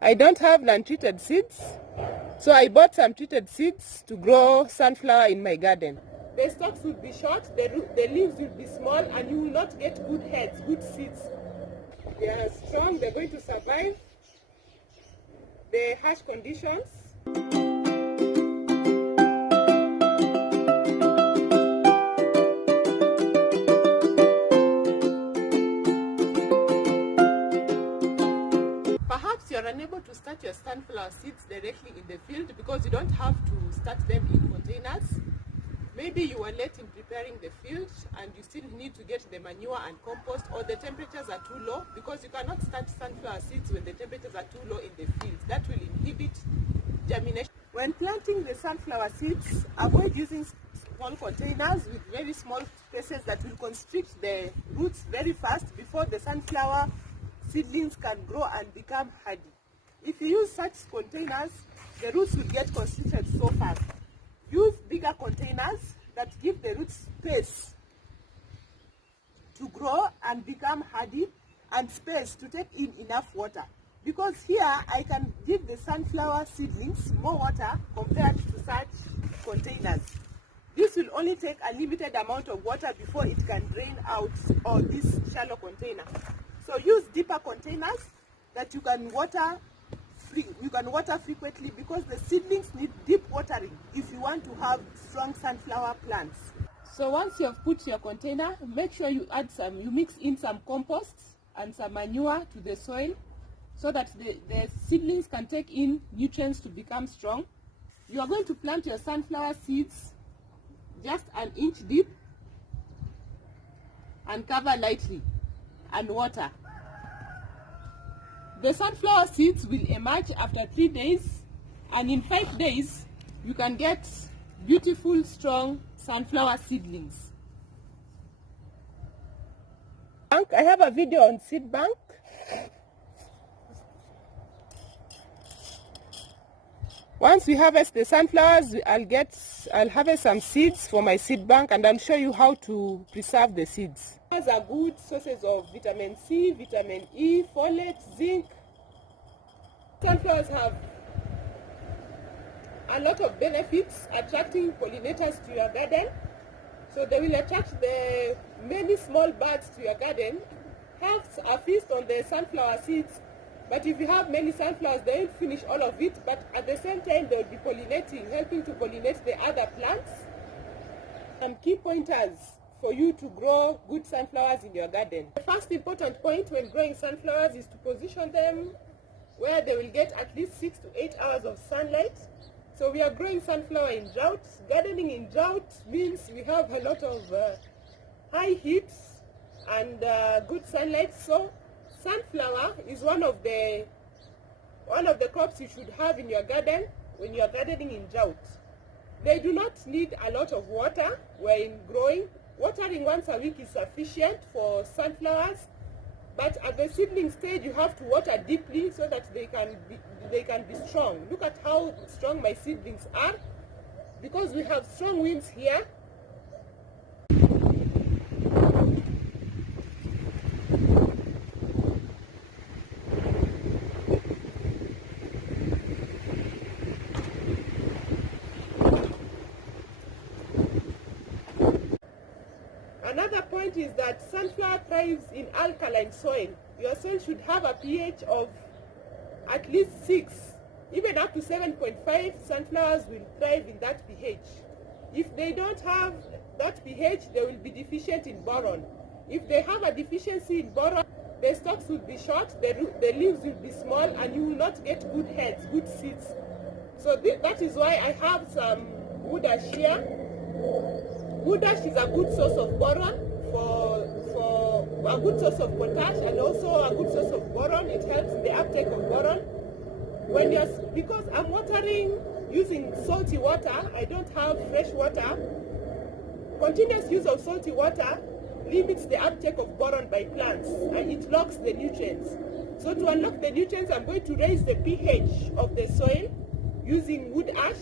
I don't have non-treated seeds, so I bought some treated seeds to grow sunflower in my garden. The stalks will be short, the leaves will be small, and you will not get good heads, good seeds. They are strong, they're going to survive the harsh conditions. Perhaps you're unable to start your sunflower seeds directly in the field because you don't have to start them in containers. Maybe you were late in preparing the field and you still need to get the manure and compost, or the temperatures are too low, because you cannot start sunflower seeds when the temperatures are too low in the field. That will inhibit germination. When planting the sunflower seeds, avoid using small containers with very small spaces that will constrict the roots very fast before the sunflower seedlings can grow and become hardy. If you use such containers, the roots will get constricted so fast. Use bigger containers that give the roots space to grow and become hardy, and space to take in enough water. Because here I can give the sunflower seedlings more water compared to such containers. This will only take a limited amount of water before it can drain out of this shallow container. So use deeper containers that you can water frequently, because the seedlings need deep watering if you want to have strong sunflower plants. So once you have put your container, make sure you mix in some compost and some manure to the soil so that the seedlings can take in nutrients to become strong. You are going to plant your sunflower seeds just an inch deep and cover lightly and water. The sunflower seeds will emerge after 3 days, and in 5 days you can get beautiful, strong sunflower seedlings. I have a video on seed bank. Once we harvest the sunflowers, I'll harvest some seeds for my seed bank, and I'll show you how to preserve the seeds. These are good sources of vitamin C, vitamin E, folate, zinc. Sunflowers have a lot of benefits attracting pollinators to your garden. So they will attract the many small birds to your garden. Have a feast on the sunflower seeds. But if you have many sunflowers, they won't finish all of it, but at the same time they will be pollinating, helping to pollinate the other plants. Some key pointers for you to grow good sunflowers in your garden. The first important point when growing sunflowers is to position them where they will get at least 6 to 8 hours of sunlight. So we are growing sunflower in drought. Gardening in drought means we have a lot of high heat and good sunlight. So sunflower is one of the crops you should have in your garden when you are gardening in drought. They do not need a lot of water when growing. Watering once a week is sufficient for sunflowers, but at the seedling stage you have to water deeply so that they can be strong. Look at how strong my seedlings are, because we have strong winds here. Another point is that sunflower thrives in alkaline soil. Your soil should have a pH of at least 6, even up to 7.5. Sunflowers will thrive in that pH. If they don't have that pH, they will be deficient in boron. If they have a deficiency in boron, the stalks will be short, the leaves will be small, and you will not get good heads, good seeds. So that is why I have some wood ash here. Wood ash is a good source of boron, for a good source of potash, and also a good source of boron. It helps in the uptake of boron. Because I'm watering using salty water, I don't have fresh water. Continuous use of salty water limits the uptake of boron by plants, and it locks the nutrients. So to unlock the nutrients, I'm going to raise the pH of the soil using wood ash.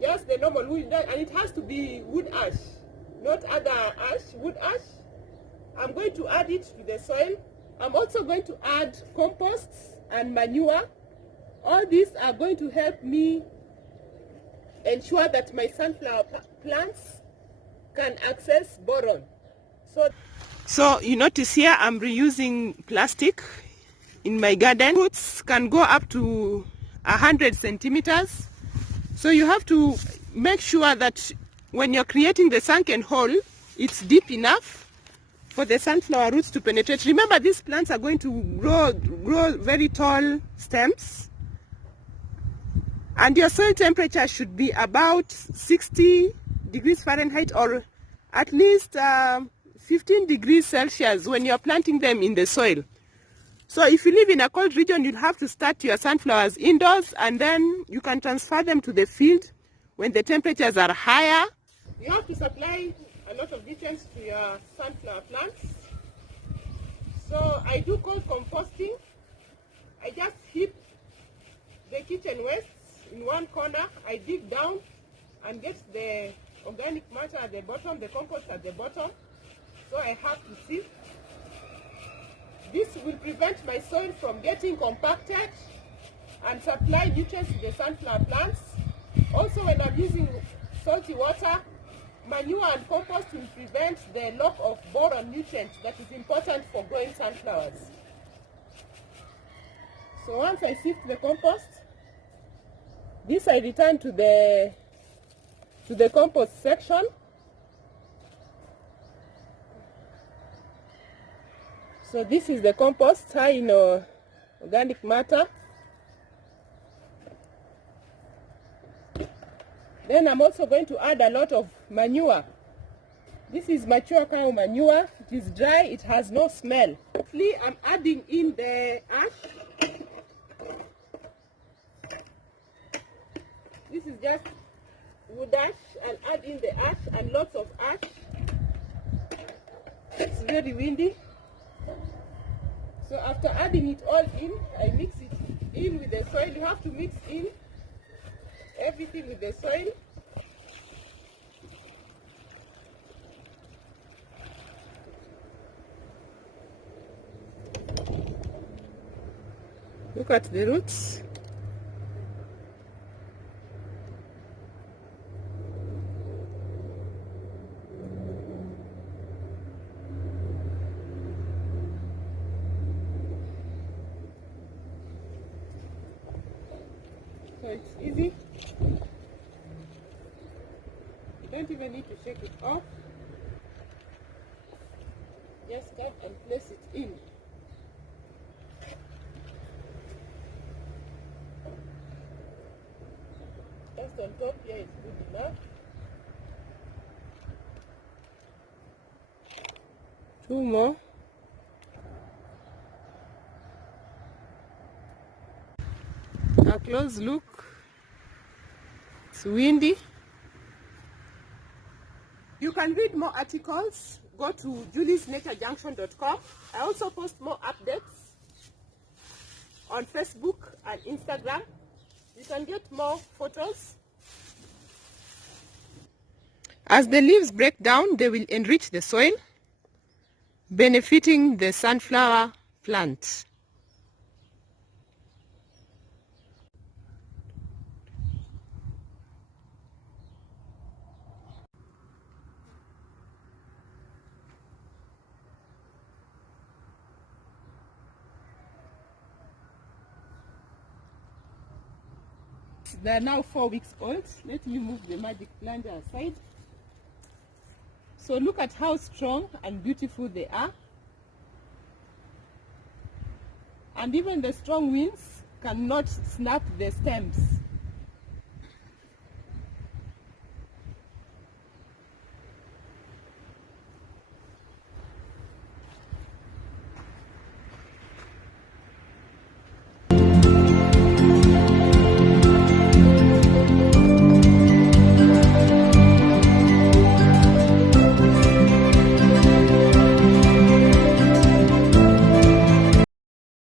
Just the normal wood ash, and it has to be wood ash, not other ash, wood ash. I'm going to add it to the soil. I'm also going to add compost and manure All these are going to help me ensure that my sunflower plants can access boron. So you notice here I'm reusing plastic in my garden. Roots can go up to 100 centimeters. So you have to make sure that when you're creating the sunken hole, it's deep enough for the sunflower roots to penetrate. Remember, these plants are going to grow very tall stems. And your soil temperature should be about 60 degrees Fahrenheit or at least 15 degrees Celsius when you're planting them in the soil. So if you live in a cold region, you'll have to start your sunflowers indoors, and then you can transfer them to the field when the temperatures are higher. You have to supply a lot of nutrients to your sunflower plants. So I do cold composting. I just heap the kitchen wastes in one corner. I dig down and get the organic matter at the bottom, the compost at the bottom. So I have to sieve. This will prevent my soil from getting compacted and supply nutrients to the sunflower plants. Also, when I'm using salty water, manure and compost will prevent the loss of boron nutrients that is important for growing sunflowers. So once I sift the compost, this I return to the compost section. So this is the compost high in organic matter. Then I'm also going to add a lot of manure. This is mature cow manure. It is dry, it has no smell. I'm adding in the ash. This is just wood ash. I'll add in the ash and lots of ash. It's very windy. So after adding it all in, I mix it in with the soil. You have to mix in everything with the soil. Look at the roots. So it's easy. You don't even need to shake it off. Just cut and place it in. Just on top here is good enough. Two more. A close look. It's windy. You can read more articles. Go to juliesnaturejunction.com. I also post more updates on Facebook and Instagram. You can get more photos. As the leaves break down, they will enrich the soil, benefiting the sunflower plant. They are now 4 weeks old. Let me move the magic plunger aside. So look at how strong and beautiful they are. And even the strong winds cannot snap the stems.